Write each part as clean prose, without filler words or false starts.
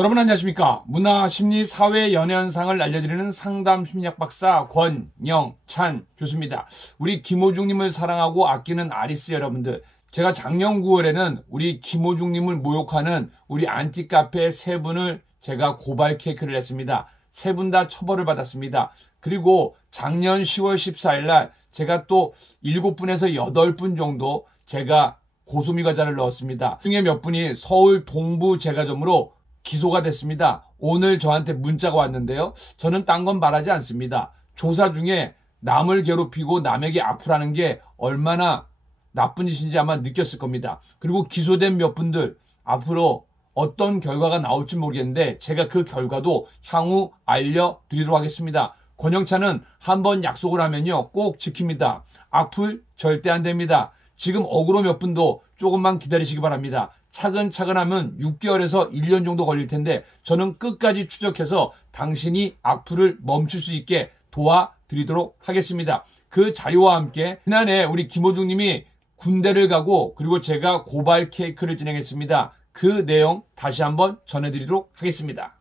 여러분 안녕하십니까? 문화, 심리, 사회, 연애 현상을 알려드리는 상담 심리학 박사 권영찬 교수입니다. 우리 김호중님을 사랑하고 아끼는 아리스 여러분들, 제가 작년 9월에는 우리 김호중님을 모욕하는 우리 안티카페 세 분을 제가 고발 케이크를 했습니다. 세 분 다 처벌을 받았습니다. 그리고 작년 10월 14일 날 제가 또 7분에서 8분 정도 제가 고소미 과자를 넣었습니다. 중에 몇 분이 서울 동부제과점으로 기소가 됐습니다. 오늘 저한테 문자가 왔는데요. 저는 딴 건 말하지 않습니다. 조사 중에 남을 괴롭히고 남에게 악플하는 게 얼마나 나쁜 짓인지 아마 느꼈을 겁니다. 그리고 기소된 몇 분들 앞으로 어떤 결과가 나올지 모르겠는데 제가 그 결과도 향후 알려드리도록 하겠습니다. 권영찬은 한번 약속을 하면요 꼭 지킵니다. 악플 절대 안 됩니다. 지금 억울로 몇 분도 조금만 기다리시기 바랍니다. 차근차근 하면 6개월에서 1년 정도 걸릴 텐데 저는 끝까지 추적해서 당신이 악플을 멈출 수 있게 도와드리도록 하겠습니다. 그 자료와 함께 지난해 우리 김호중 님이 군대를 가고 그리고 제가 고발 케이크를 진행했습니다. 그 내용 다시 한번 전해드리도록 하겠습니다.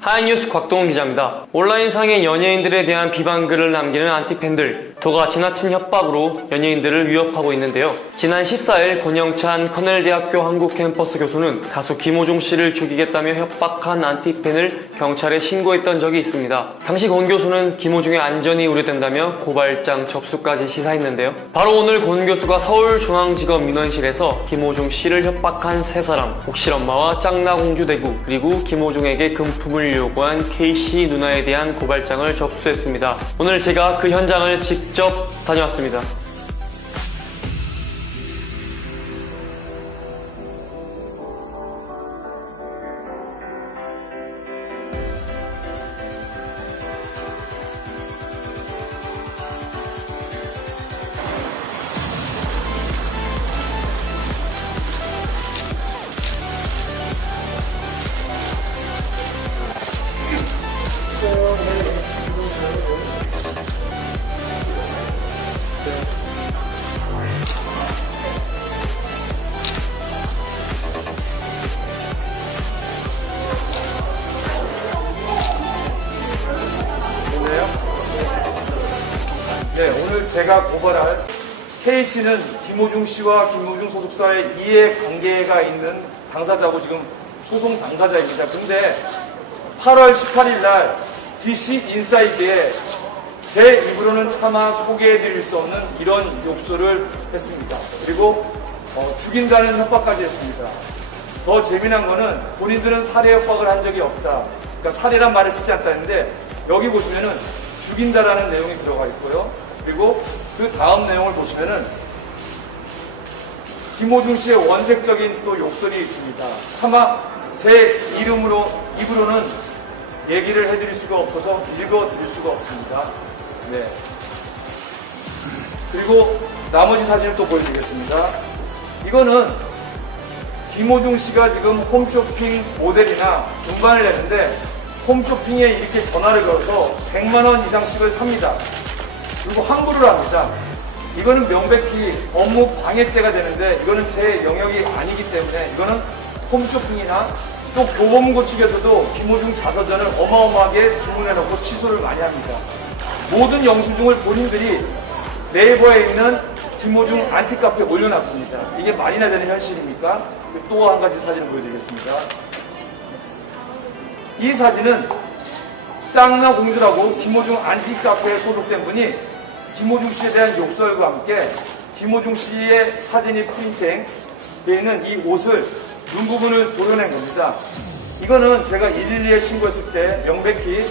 하이뉴스 곽동훈 기자입니다. 온라인상의 연예인들에 대한 비방글을 남기는 안티팬들, 도가 지나친 협박으로 연예인들을 위협하고 있는데요. 지난 14일 권영찬 커넬대학교 한국캠퍼스 교수는 가수 김호중 씨를 죽이겠다며 협박한 안티팬을 경찰에 신고했던 적이 있습니다. 당시 권 교수는 김호중의 안전이 우려된다며 고발장 접수까지 시사했는데요. 바로 오늘 권 교수가 서울중앙지검 민원실에서 김호중 씨를 협박한 세 사람, 복실엄마와 짱나공주대구, 그리고 김호중에게 금품을 요구한 K씨 누나에 대한 고발장을 접수했습니다. 오늘 제가 그 현장을 직접 다녀왔습니다. 네, 오늘 제가 고발할 K씨는 김호중 씨와 김호중 소속사의 이해관계가 있는 당사자고 지금 소송 당사자입니다. 근데 8월 18일 날 DC 인사이드에 제 입으로는 차마 소개해드릴 수 없는 이런 욕설을 했습니다. 그리고 죽인다는 협박까지 했습니다. 더 재미난 거는 본인들은 살해 협박을 한 적이 없다. 그러니까 살해란 말을 쓰지 않다는데 여기 보시면은 죽인다라는 내용이 들어가 있고요. 그리고 그 다음 내용을 보시면은 김호중 씨의 원색적인 또 욕설이 있습니다. 차마 제 입으로는 얘기를 해드릴 수가 없어서 읽어드릴 수가 없습니다. 네. 그리고 나머지 사진을 또 보여드리겠습니다. 이거는 김호중 씨가 지금 홈쇼핑 모델이나 음반을 내는데 홈쇼핑에 이렇게 전화를 걸어서 100만 원 이상씩을 삽니다. 그리고 환불을 합니다. 이거는 명백히 업무 방해죄가 되는데 이거는 제 영역이 아니기 때문에 이거는 홈쇼핑이나 또 교보문고 측에서도 김호중 자서전을 어마어마하게 주문해놓고 취소를 많이 합니다. 모든 영수증을 본인들이 네이버에 있는 김호중 안티카페에 올려놨습니다. 이게 말이나 되는 현실입니까? 또 한 가지 사진을 보여드리겠습니다. 이 사진은 짱나공주라고 김호중 안티카페에 소속된 분이 김호중 씨에 대한 욕설과 함께 김호중 씨의 사진이 프린팅 되어 있는 이 옷을 눈 부분을 도려낸 겁니다. 이거는 제가 112에 신고했을 때 명백히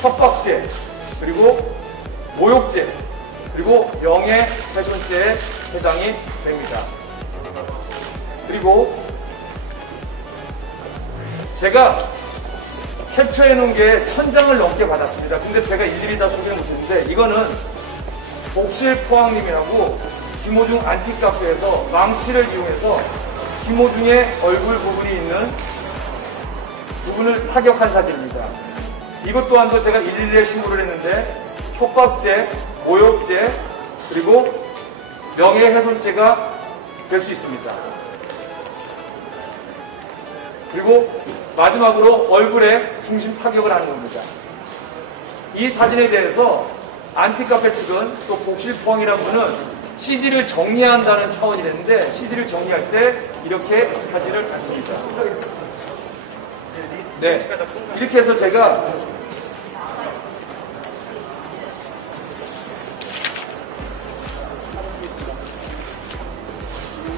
협박죄, 그리고 모욕죄, 그리고 명예훼손죄에 해당이 됩니다. 그리고 제가 캡처해 놓은 게 1000장을 넘게 받았습니다. 근데 제가 일일이 다 소개해 못했는데 이거는 복실포항님이라고 김호중 안티카페에서 망치를 이용해서 김호중의 얼굴 부분이 있는 부분을 타격한 사진입니다. 이것 또한도 제가 112에 신고를 했는데 협박죄, 모욕죄, 그리고 명예훼손죄가 될 수 있습니다. 그리고 마지막으로 얼굴에 중심 타격을 하는 겁니다. 이 사진에 대해서 안티카페 측은 또 복실포항이라는 분은 CD를 정리한다는 차원이 됐는데 CD를 정리할 때 이렇게 사진을 갖습니다. 네, 이렇게 해서 제가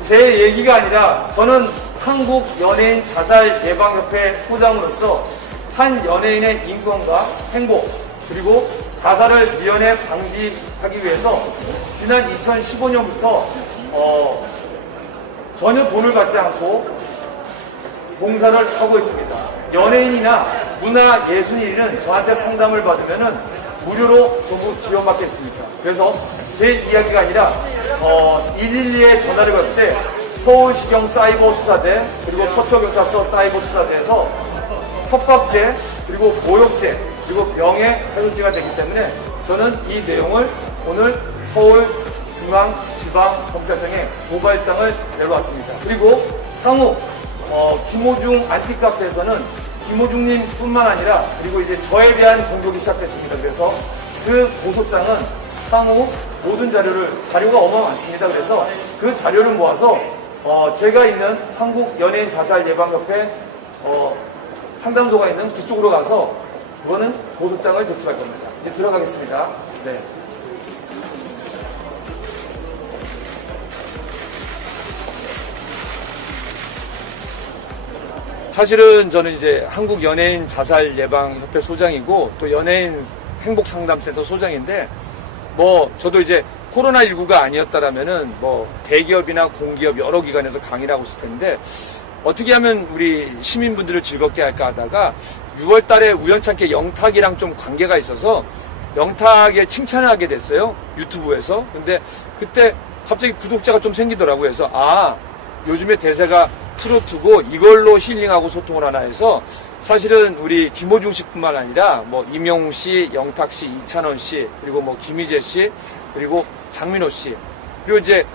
제 얘기가 아니라 저는 한국 연예인 자살 예방협회 소장으로서 한 연예인의 인권과 행복 그리고 자살을 미연에 방지하기 위해서 지난 2015년부터 전혀 돈을 받지 않고 봉사를 하고 있습니다. 연예인이나 문화예술인은 저한테 상담을 받으면은 무료로 전부 지원받겠습니다. 그래서 제 이야기가 아니라 112에 전화를 걸 때 서울시경 사이버수사대 그리고 서초경찰서 사이버수사대에서 협박죄 그리고 모욕죄 그리고 명예훼손죄가 되기 때문에 저는 이 내용을 오늘 서울중앙지방검찰청에 고발장을 내려왔습니다. 그리고 향후 김호중 안티카페에서는 김호중님 뿐만 아니라 그리고 이제 저에 대한 공격이 시작됐습니다. 그래서 그 고소장은 향후 모든 자료가 어마어마합니다. 그래서 그 자료를 모아서 제가 있는 한국 연예인 자살 예방협회 상담소가 있는 그쪽으로 가서 그거는 고소장을 제출할 겁니다. 이제 들어가겠습니다. 네. 사실은 저는 이제 한국 연예인 자살 예방협회 소장이고 또 연예인 행복상담센터 소장인데 저도 이제 코로나19가 아니었다라면은 대기업이나 공기업 여러 기관에서 강의를 하고 있을 텐데 어떻게 하면 우리 시민분들을 즐겁게 할까 하다가 6월 달에 우연찮게 영탁이랑 좀 관계가 있어서 영탁에 칭찬을 하게 됐어요. 유튜브에서. 근데 그때 갑자기 구독자가 좀 생기더라고요. 그래서 요즘에 대세가 트로트고 이걸로 힐링하고 소통을 하나 해서 사실은 우리 김호중 씨뿐만 아니라 임영웅 씨, 영탁 씨, 이찬원 씨, 그리고 김희재 씨, 그리고 장민호 씨, 그리고 이제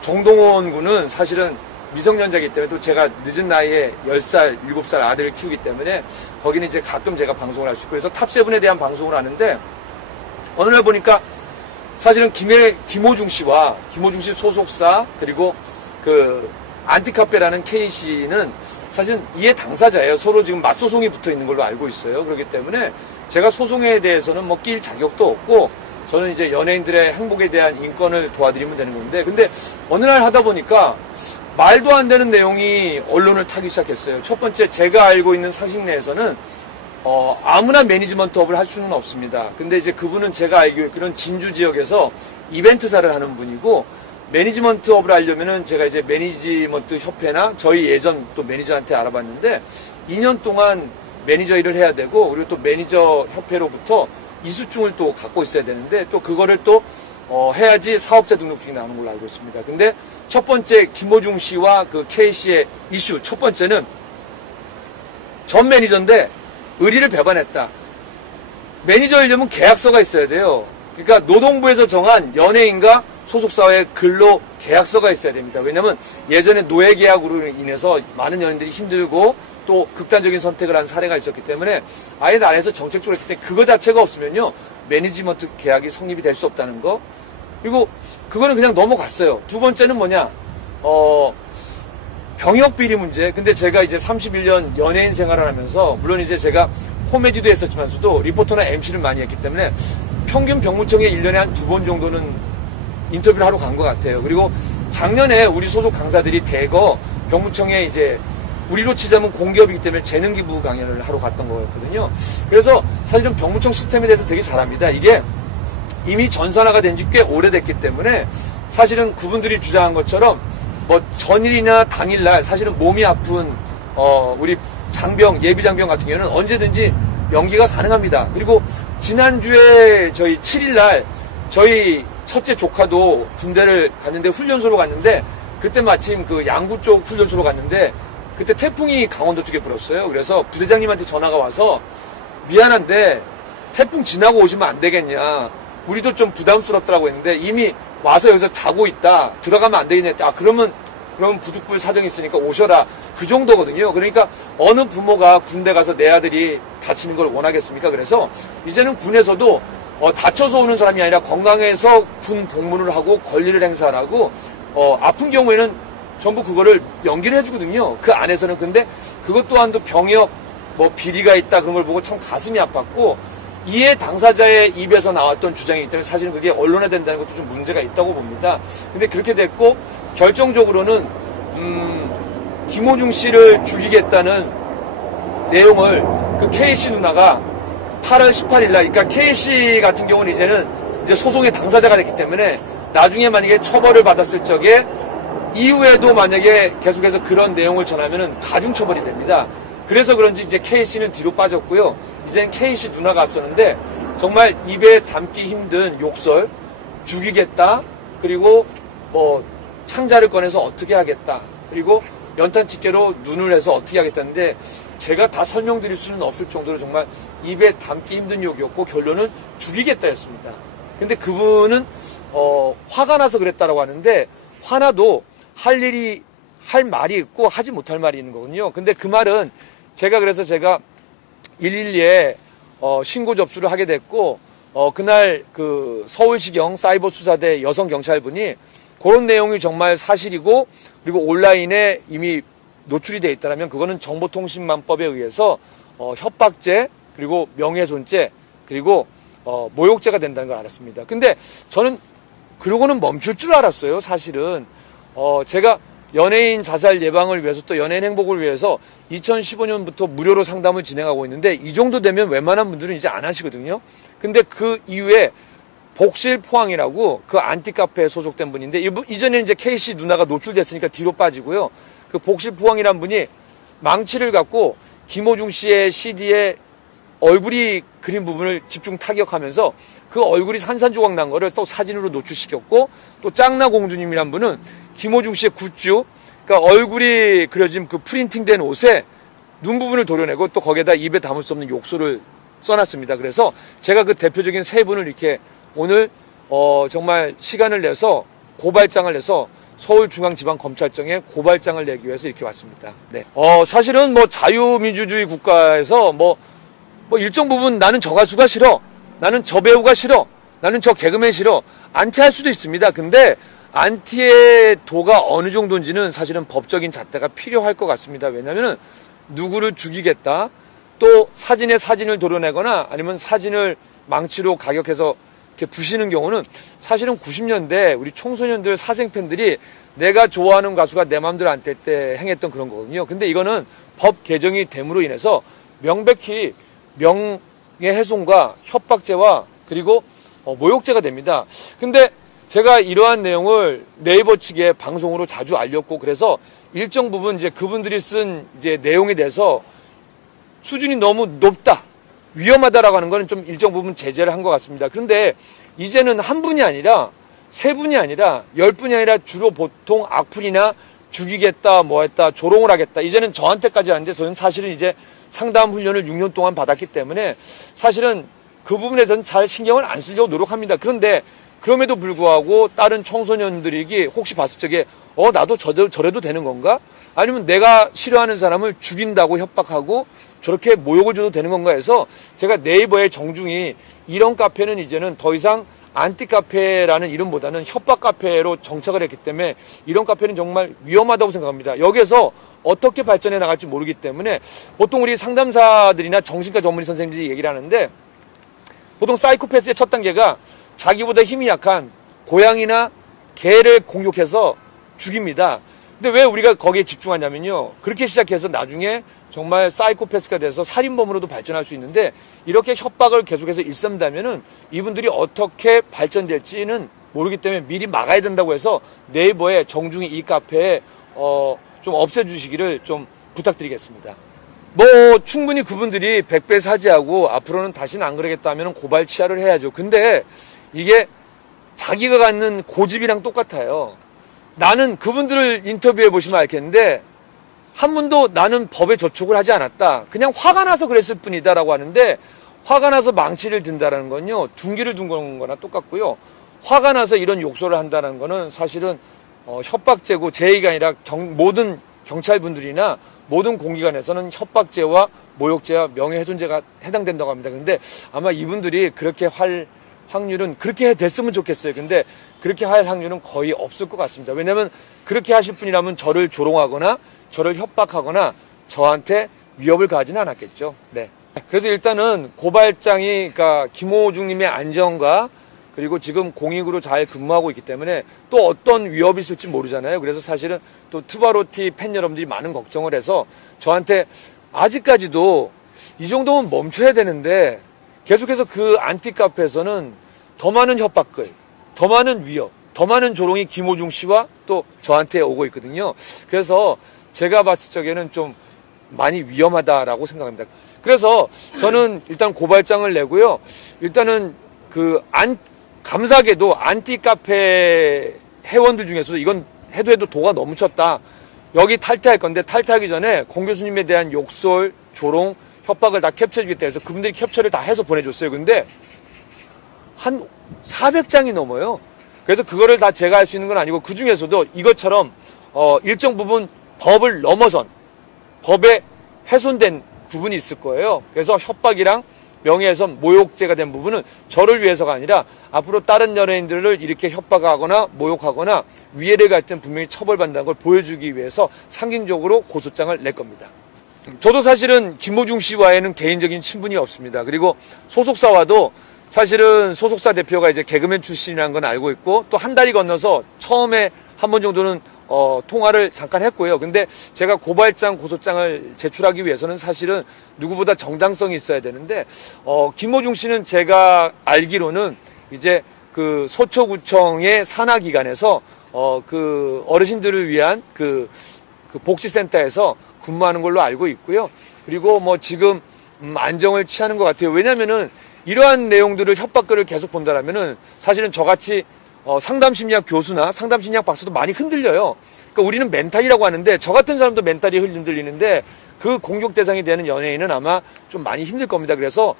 정동원 군은 사실은 미성년자이기 때문에 또 제가 늦은 나이에 10살, 7살 아들을 키우기 때문에 거기는 이제 가끔 제가 방송을 할 수 있고 그래서 탑7에 대한 방송을 하는데 어느 날 보니까 사실은 김호중 씨와 김호중 씨 소속사 그리고 그 안티카페라는 K씨는 사실은 이해 당사자예요. 서로 지금 맞소송이 붙어 있는 걸로 알고 있어요. 그렇기 때문에 제가 소송에 대해서는 낄 자격도 없고 저는 이제 연예인들의 행복에 대한 인권을 도와드리면 되는 건데 근데 어느 날 하다 보니까 말도 안 되는 내용이 언론을 타기 시작했어요. 첫 번째 제가 알고 있는 상식 내에서는 아무나 매니지먼트업을 할 수는 없습니다. 근데 이제 그분은 제가 알기로 있기로는 진주 지역에서 이벤트사를 하는 분이고 매니지먼트업을 하려면은 제가 이제 매니지먼트 협회나 저희 예전 또 매니저한테 알아봤는데 2년 동안 매니저 일을 해야 되고 그리고 또 매니저 협회로부터 이수증을 또 갖고 있어야 되는데 또 그거를 또 해야지 사업자 등록증이 나오는 걸로 알고 있습니다. 근데 첫 번째 김호중 씨와 그 K씨의 이슈 첫 번째는 전 매니저인데 의리를 배반했다. 매니저이려면 계약서가 있어야 돼요. 그러니까 노동부에서 정한 연예인과 소속사의 근로 계약서가 있어야 됩니다. 왜냐면 예전에 노예 계약으로 인해서 많은 연예인들이 힘들고 또 극단적인 선택을 한 사례가 있었기 때문에 아예 나라에서 정책적으로 했기 때문에 그거 자체가 없으면요 매니지먼트 계약이 성립이 될 수 없다는 거. 그리고 그거는 그냥 넘어갔어요. 두 번째는 뭐냐 병역 비리 문제. 근데 제가 이제 31년 연예인 생활을 하면서 물론 이제 제가 코미디도 했었지만서도 리포터나 MC를 많이 했기 때문에 평균 병무청에 1년에 한 2번 정도는 인터뷰를 하러 간 것 같아요. 그리고 작년에 우리 소속 강사들이 대거 병무청에 이제 우리로 치자면 공기업이기 때문에 재능기부 강연을 하러 갔던 거였거든요. 그래서 사실은 병무청 시스템에 대해서 되게 잘합니다. 이게 이미 전산화가 된 지 꽤 오래됐기 때문에 사실은 그분들이 주장한 것처럼 전일이나 당일날 사실은 몸이 아픈 우리 장병, 예비장병 같은 경우는 언제든지 연기가 가능합니다. 그리고 지난주에 저희 7일날 저희 첫째 조카도 군대를 갔는데 훈련소로 갔는데 그때 마침 그 양구 쪽 훈련소로 갔는데 그때 태풍이 강원도 쪽에 불었어요. 그래서 부대장님한테 전화가 와서 미안한데 태풍 지나고 오시면 안 되겠냐. 우리도 좀 부담스럽더라고 했는데 이미 와서 여기서 자고 있다. 들어가면 안 되겠네. 그러면 부득불 사정이 있으니까 오셔라. 그 정도거든요. 그러니까 어느 부모가 군대 가서 내 아들이 다치는 걸 원하겠습니까? 그래서 이제는 군에서도 다쳐서 오는 사람이 아니라 건강해서 군 복무를 하고 권리를 행사하고 아픈 경우에는 전부 그거를 연기를 해주거든요. 그 안에서는. 근데 그것 또한도 병역 비리가 있다 그런 걸 보고 참 가슴이 아팠고, 이에 당사자의 입에서 나왔던 주장이기 때문에 사실은 그게 언론화된다는 것도 좀 문제가 있다고 봅니다. 근데 그렇게 됐고, 결정적으로는 김호중 씨를 죽이겠다는 내용을 그 K씨 누나가 8월 18일 날, 그러니까 K씨 같은 경우는 이제 소송의 당사자가 됐기 때문에 나중에 만약에 처벌을 받았을 적에 이후에도 만약에 계속해서 그런 내용을 전하면은 가중처벌이 됩니다. 그래서 그런지 이제 K씨는 뒤로 빠졌고요. 이제는 K씨 누나가 앞서는데, 정말 입에 담기 힘든 욕설, 죽이겠다, 그리고 창자를 꺼내서 어떻게 하겠다, 그리고 연탄 집게로 눈을 해서 어떻게 하겠다는데, 제가 다 설명드릴 수는 없을 정도로 정말 입에 담기 힘든 욕이었고, 결론은 죽이겠다였습니다. 근데 그분은 화가 나서 그랬다라고 하는데, 화나도 할 말이 있고 하지 못할 말이 있는 거거든요. 근데 그 말은 그래서 제가 112에 신고 접수를 하게 됐고, 그날 그 서울시경 사이버수사대 여성경찰분이 그런 내용이 정말 사실이고, 그리고 온라인에 이미 노출이 돼 있다면 그거는 정보통신망법에 의해서 협박죄, 그리고 명예훼손죄, 그리고 모욕죄가 된다는 걸 알았습니다. 근데 저는 그러고는 멈출 줄 알았어요. 사실은 제가 연예인 자살 예방을 위해서, 또 연예인 행복을 위해서 2015년부터 무료로 상담을 진행하고 있는데, 이 정도 되면 웬만한 분들은 이제 안 하시거든요. 근데 그 이후에 복실포항이라고 그 안티카페에 소속된 분인데, 이전에 이제 K씨 누나가 노출됐으니까 뒤로 빠지고요. 그 복실포항이란 분이 망치를 갖고 김호중 씨의 CD에 얼굴이 그린 부분을 집중 타격하면서 그 얼굴이 산산조각 난 거를 또 사진으로 노출시켰고, 또 짱나 공주님이란 분은 김호중 씨의 굿즈, 그러니까 얼굴이 그려진 그 프린팅된 옷에 눈 부분을 도려내고, 또 거기에다 입에 담을 수 없는 욕설을 써놨습니다. 그래서 제가 그 대표적인 세 분을 이렇게 오늘 정말 시간을 내서 고발장을 내서 서울중앙지방검찰청에 고발장을 내기 위해서 이렇게 왔습니다. 네. 사실은 자유민주주의 국가에서 일정 부분 나는 저 가수가 싫어, 나는 저 배우가 싫어, 나는 저 개그맨 싫어, 안티할 수도 있습니다. 근데 안티의 도가 어느 정도인지는 사실은 법적인 잣대가 필요할 것 같습니다. 왜냐하면 누구를 죽이겠다, 또 사진에 사진을 도려내거나 아니면 사진을 망치로 가격해서 이렇게 부시는 경우는 사실은 90년대 우리 청소년들 사생팬들이 내가 좋아하는 가수가 내 마음대로 안 될 때 행했던 그런 거거든요. 근데 이거는 법 개정이 됨으로 인해서 명백히 명예훼손과 협박죄와 그리고 모욕죄가 됩니다. 근데 제가 이러한 내용을 네이버 측에 방송으로 자주 알렸고, 그래서 일정 부분 이제 그분들이 쓴 이제 내용에 대해서 수준이 너무 높다, 위험하다라고 하는 거는 좀 일정 부분 제재를 한 것 같습니다. 그런데 이제는 한 분이 아니라 세 분이 아니라 10분이 아니라 주로 보통 악플이나 죽이겠다, 뭐했다, 조롱을 하겠다, 이제는 저한테까지 하는데, 저는 사실은 이제 상담 훈련을 6년 동안 받았기 때문에 사실은 그 부분에 전 잘 신경을 안 쓰려고 노력합니다. 그런데 그럼에도 불구하고 다른 청소년들이 혹시 봤을 적에 나도 저래도 되는 건가? 아니면 내가 싫어하는 사람을 죽인다고 협박하고 저렇게 모욕을 줘도 되는 건가 해서 제가 네이버에 정중히 이런 카페는 이제는 더 이상 안티카페라는 이름보다는 협박 카페로 정착을 했기 때문에 이런 카페는 정말 위험하다고 생각합니다. 여기에서 어떻게 발전해 나갈지 모르기 때문에 보통 우리 상담사들이나 정신과 전문의 선생님들이 얘기를 하는데, 보통 사이코패스의 첫 단계가 자기보다 힘이 약한 고양이나 개를 공격해서 죽입니다. 근데 왜 우리가 거기에 집중하냐면요, 그렇게 시작해서 나중에 정말 사이코패스가 돼서 살인범으로도 발전할 수 있는데, 이렇게 협박을 계속해서 일삼다면은 이분들이 어떻게 발전될지는 모르기 때문에 미리 막아야 된다고 해서 네이버에 정중히 이 카페에 좀 없애주시기를 좀 부탁드리겠습니다. 충분히 그분들이 100배 사죄하고 앞으로는 다시는 안 그러겠다 하면 고발 취하를 해야죠. 근데 이게 자기가 갖는 고집이랑 똑같아요. 나는 그분들을 인터뷰해 보시면 알겠는데, 한 분도 나는 법에 저촉을 하지 않았다, 그냥 화가 나서 그랬을 뿐이다 라고 하는데, 화가 나서 망치를 든다라는 건요, 둔기를 둔 거나 똑같고요. 화가 나서 이런 욕설을 한다는 거는 사실은 협박죄고 제의가 아니라 모든 경찰분들이나 모든 공기관에서는 협박죄와 모욕죄와 명예훼손죄가 해당된다고 합니다. 근데 아마 이분들이 그렇게 할 확률은 그렇게 됐으면 좋겠어요. 근데 그렇게 할 확률은 거의 없을 것 같습니다. 왜냐하면 그렇게 하실 분이라면 저를 조롱하거나 저를 협박하거나 저한테 위협을 가하지는 않았겠죠. 네. 그래서 일단은 고발장이 그러니까 김호중님의 안전과 그리고 지금 공익으로 잘 근무하고 있기 때문에 또 어떤 위협이 있을지 모르잖아요. 그래서 사실은 또 투바로티 팬 여러분들이 많은 걱정을 해서 저한테 아직까지도 이 정도면 멈춰야 되는데 계속해서 그 안티카페에서는 더 많은 협박글, 더 많은 위협, 더 많은 조롱이 김호중 씨와 또 저한테 오고 있거든요. 그래서 제가 봤을 적에는 좀 많이 위험하다라고 생각합니다. 그래서 저는 일단 고발장을 내고요. 일단은 감사하게도 안티카페 회원들 중에서도 이건 해도 도가 너무 쳤다. 여기 탈퇴할 건데 탈퇴하기 전에 공 교수님에 대한 욕설, 조롱, 협박을 다 캡처해주겠다 해서 그분들이 캡처를 다 해서 보내줬어요. 근데 한 400장이 넘어요. 그래서 그거를 다 제가 할 수 있는 건 아니고 그 중에서도 이것처럼 일정 부분 법을 넘어선 법에 훼손된 부분이 있을 거예요. 그래서 협박이랑 명예훼손, 모욕죄가 된 부분은 저를 위해서가 아니라 앞으로 다른 연예인들을 이렇게 협박하거나 모욕하거나 위해를 갈 때는 분명히 처벌받는다는 걸 보여주기 위해서 상징적으로 고소장을 낼 겁니다. 저도 사실은 김호중 씨와에는 개인적인 친분이 없습니다. 그리고 소속사와도 사실은 소속사 대표가 이제 개그맨 출신이라는 건 알고 있고 또 한 달이 건너서 처음에 한 번 정도는 통화를 잠깐 했고요. 근데 제가 고발장, 고소장을 제출하기 위해서는 사실은 누구보다 정당성이 있어야 되는데, 김호중 씨는 제가 알기로는 이제 그 서초구청의 산하기관에서, 그 어르신들을 위한 그 복지센터에서 근무하는 걸로 알고 있고요. 그리고 뭐 지금, 안정을 취하는 것 같아요. 왜냐면은 이러한 내용들을 협박글을 계속 본다라면은 사실은 저같이 상담심리학 교수나 상담심리학 박사도 많이 흔들려요. 그러니까 우리는 멘탈이라고 하는데 저 같은 사람도 멘탈이 흔들리는데 그 공격 대상이 되는 연예인은 아마 좀 많이 힘들 겁니다. 그래서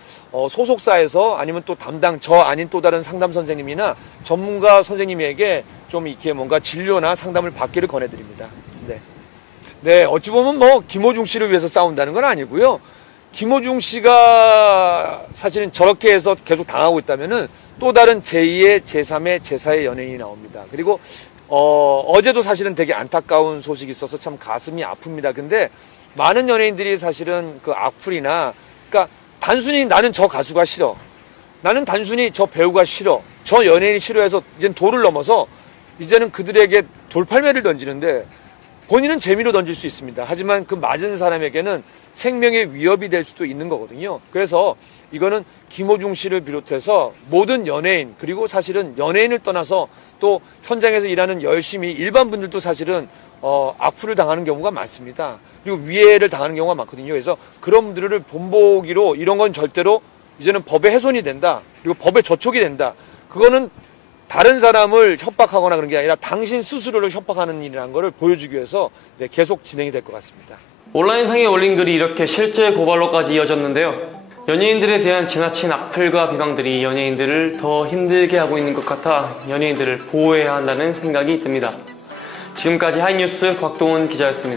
소속사에서 아니면 또 담당 저 아닌 또 다른 상담 선생님이나 전문가 선생님에게 좀 이렇게 뭔가 진료나 상담을 받기를 권해드립니다. 네. 네, 어찌 보면 뭐 김호중 씨를 위해서 싸운다는 건 아니고요. 김호중 씨가 사실은 저렇게 해서 계속 당하고 있다면은 또 다른 제2의, 제3의, 제4의 연예인이 나옵니다. 그리고 어제도 사실은 되게 안타까운 소식이 있어서 참 가슴이 아픕니다. 근데 많은 연예인들이 사실은 그 악플이나 그러니까 단순히 나는 저 가수가 싫어. 나는 단순히 저 배우가 싫어. 저 연예인이 싫어해서 이제는 도를 넘어서 이제는 그들에게 돌팔매를 던지는데 본인은 재미로 던질 수 있습니다. 하지만 그 맞은 사람에게는 생명의 위협이 될 수도 있는 거거든요. 그래서 이거는 김호중 씨를 비롯해서 모든 연예인 그리고 사실은 연예인을 떠나서 또 현장에서 일하는 열심히 일반 분들도 사실은 악플을 당하는 경우가 많습니다. 그리고 위해를 당하는 경우가 많거든요. 그래서 그런 분들을 본보기로 이런 건 절대로 이제는 법에 훼손이 된다. 그리고 법에 저촉이 된다. 그거는 다른 사람을 협박하거나 그런 게 아니라 당신 스스로를 협박하는 일이라는 걸 보여주기 위해서 계속 진행이 될 것 같습니다. 온라인상에 올린 글이 이렇게 실제 고발로까지 이어졌는데요. 연예인들에 대한 지나친 악플과 비방들이 연예인들을 더 힘들게 하고 있는 것 같아 연예인들을 보호해야 한다는 생각이 듭니다. 지금까지 하이뉴스 곽동훈 기자였습니다.